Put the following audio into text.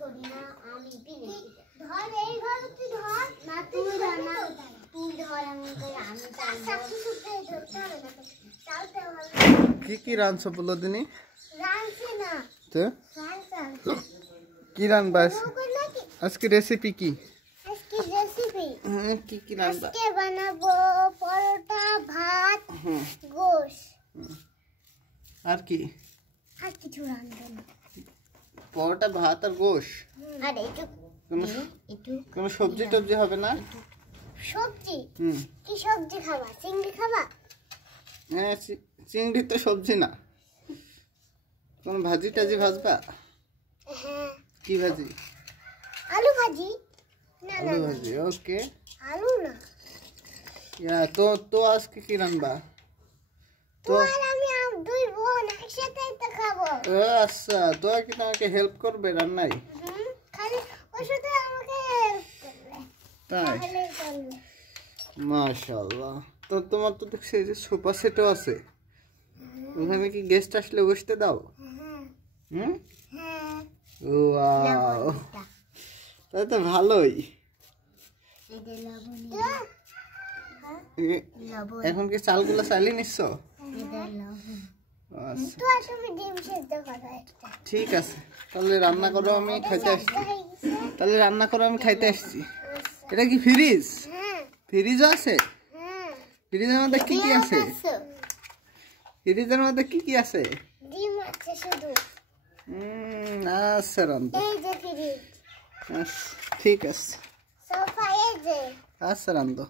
করি না আমি পিনে ধর এইভাবে তুই ধর না তুই ধর না তুই ধর আমি চাকু সুতে ধরতে হবে না চালতে হবে কি রানছো বলো দিনি রানছি না তো রানছি কি রানবাস আজকে রেসিপি কি আজকে রেসিপি কি রানবা আজকে বানাবো পরোটা ভাত গোশ আর কি আর কিছু রান্না না পরোটা ভাত আর গোশ আর একটু কোনো সবজি টবজি হবে না সবজি কি সবজি খাবা চিংড়ি খাবা হ্যাঁ চিংড়ি তো সবজি না কোন ভাজি টাজি ভাজবা হ্যাঁ কি ভাজি আলু ভাজি না আলু ভাজি ওকে আলু না তো আজকে কি রান্না তো আর আমি দুই বোন একসাথে তো খাবো আচ্ছা তো কি তোমাকে হেল্প করবে রান্নায় খালি ওর সাথে আমাকে তাই মাশাআল্লাহ তো তোমার তো দেখছি যে সোফা সেটও আছে ওখানে কি গেস্ট আসলে বসতে দাও হ্যাঁ ওয়াও তাই তো ভালোই এখন কি চালগুলো চালিয়ে নিচ্ছ ঠিক আছে তাহলে রান্না করো আমি খাইতে আসছি এটা কি ফ্রিজ ফ্রিজও আছে ফ্রিজের মধ্যে কি কি আছে ফ্রিজের মধ্যে কি কি আছে ডিম আছে শুধু আচ্ছা রান্ধো এই যে ফ্রিজ ঠিক আছে সোফা এই যে আচ্ছা রান্ধো